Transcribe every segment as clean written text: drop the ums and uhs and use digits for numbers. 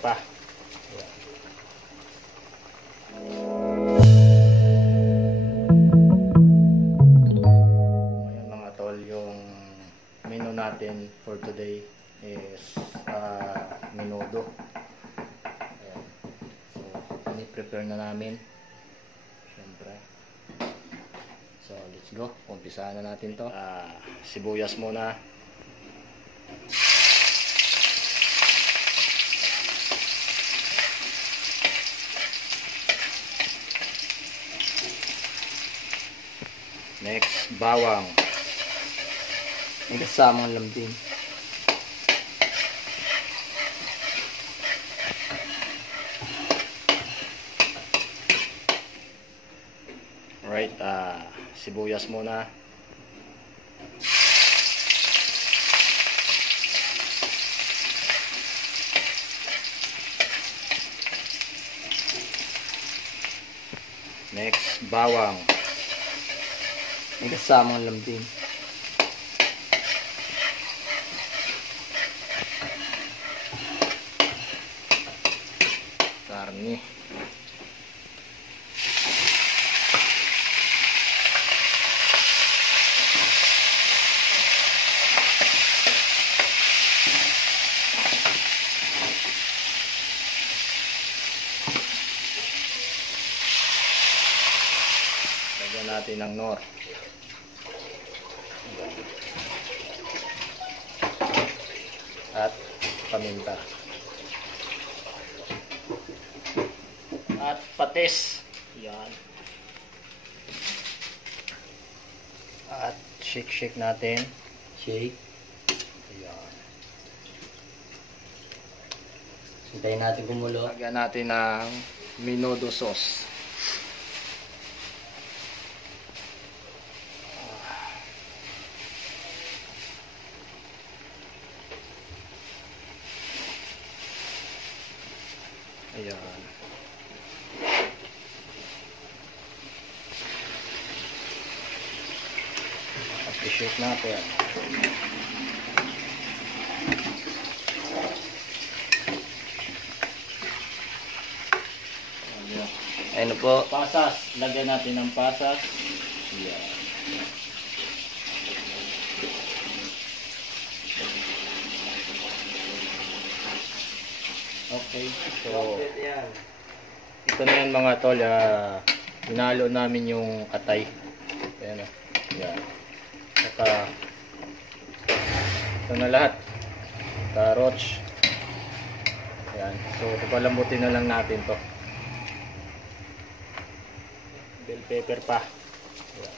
pa. Ayan mga tol, yung menu natin for today is menudo. Ayan. So, ini-prepare na namin. Siyempre. So, let's go. Umpisahan na natin to. Sibuyas muna. Next, bawang. May kasamang lambing. Alright, sibuyas muna. Next, bawang. May kasamang lambing. Karne. Lagyan natin ng nor. At paminta. At patis. Yan. At shake natin. Shake. Yan. Hintayin natin kumulo. Lagyan natin ng menudo sauce. Ayan. At i-shake natin. Ayan. Ano po? Pasas. Lagyan natin ng pasas. Ayan. Okay. So, ito na yan mga tol. Hinalo namin yung atay. Ayan o. Ayan. Saka, ito na lahat. Carrots. Ayan. So, papalambutin na lang natin to. Bell pepper pa. Ayan.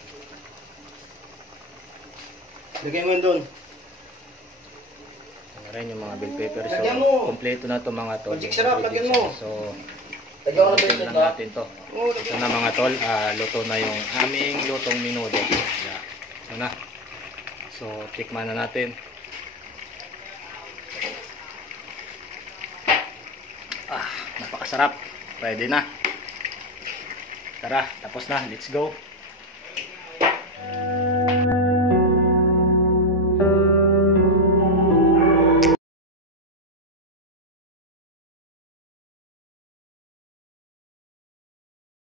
Lagay mo doon. Rin yung mga bell pepper. So, Lagyan mo. kompleto na to mga tol. Magic sarap, lagyan mo. So, Lagyan mo na lutuin bell lang pepper. natin to. Ito na mga tol. Luto na yung aming lutong menudo. Yeah. Ito na. So, tikman na natin. Napakasarap. Pwede na. Tara, tapos na. Let's go.